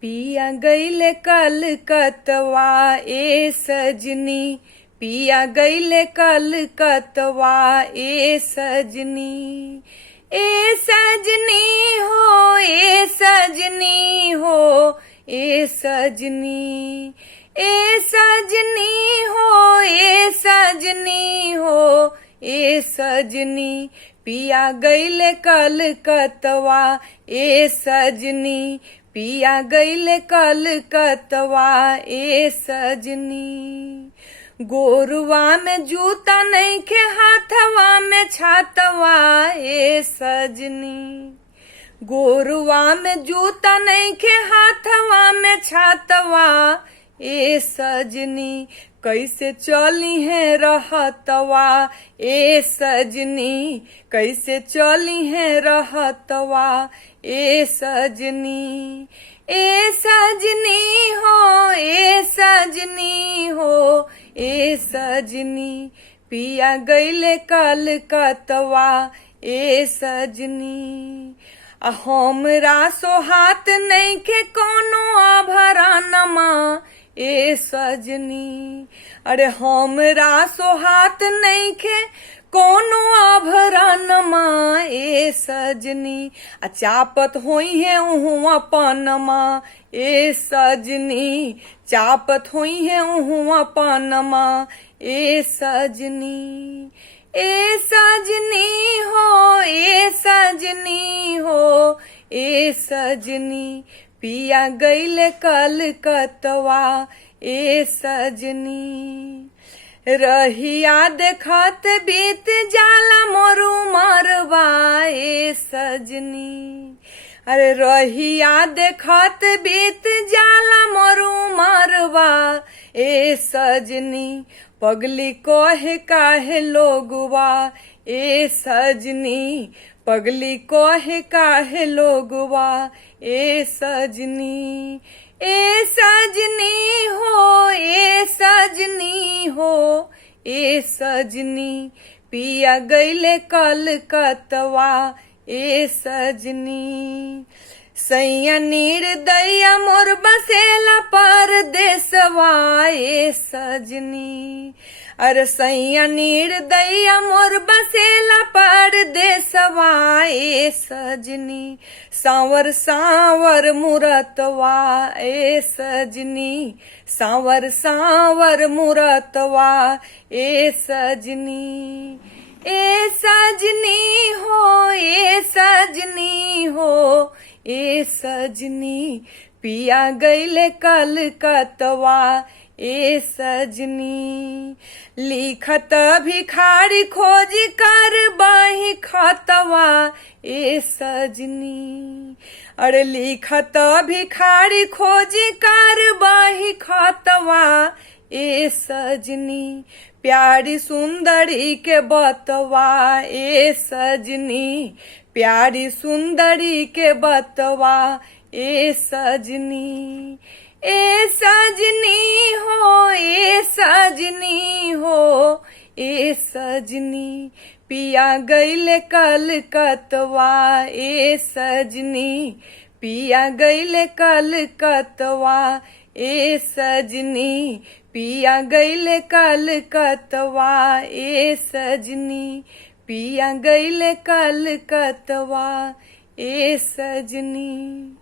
पिया गइले कलकतवा ए सजनी, पिया गइले कलकतवा ए सजनी। ए सजनी हो, ए सजनी हो, ए सजनी, ए सजनी हो, ए सजनी हो, ए सजनी। पिया गइले कलकतवा ए सजनी, पिया गइले कलकतवा ए सजनी। गोरुआ में जूता नइखे, हाथवा में छातवा ए सजनी। गोरुआ में जूता नइखे, हाथवा में छातवा ए सजनी। कैसे चली है रहतवा ए सजनी, कैसे चली है रहतवा ए सजनी। ए सजनी हो, ए सजनी हो, ए सजनी। पिया गइले कलकतवा ए सजनी। हमरा सोहात नइखे कोनो आभरणमा ए सजनी। अरे हमरा सोहात नइखे कोनो आभरणमा ए सजनी। चापत होई है उहुआ पनमा ए सजनी, चापत होई है उहुआ पनमा ए सजनी। ए सजनी हो, ए सजनी हो, ए सजनी। पिया गइले कलकतवा ए सजनी। रहिया देखत बीत जाला मोर उमरवा ए सजनी। अरे रहिया देखत बीत जाला मोर उमरवा ए सजनी। पगली कहे काहे लोगवा ए सजनी, पगली कहे काहे लोगवा ए सजनी। ए सजनी हो, ए सजनी हो, ए सजनी। पिया गइले कलकतवा ए सजनी। सैया निर्दया मोर बसेला परदेसवा ए सजनी। अरे सैया निर्दया मोर बसेला परदेसवा ए सजनी। सांवर सांवर मुरतवा ए सजनी, सांवर सांवर मुरतवा ए सजनी। ए सजनी हो, ए सजनी हो, ए सजनी। पिया गइले कलकतवा ए सजनी। लिखत भिखारी खोजी कर बही खतवा ए सजनी। अरे लिखत भिखारी खोजी कर बही खतवा ए सजनी। प्यारी सुंदरी के बतवा ए सजनी, प्यारी सुंदरी के बतवा ए सजनी। ए सजनी हो, ए सजनी हो, ए सजनी। पिया गइले कलकतवा ए सजनी, पिया गइले कलकतवा ए सजनी। पिया गइले कलकतवा ए सजनी, पिया गइले कलकतवा ए सजनी।